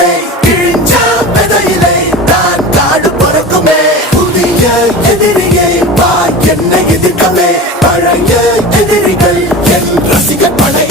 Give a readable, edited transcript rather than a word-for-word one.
பிறக்குமே, கிழிஞ்ச விதையிலே தான் காடு பிறக்குமே. புதிய எதிரியே வா என்னை எதிர்க்கவே, பழைய எதிரிகள் என் ரசிகர் படை.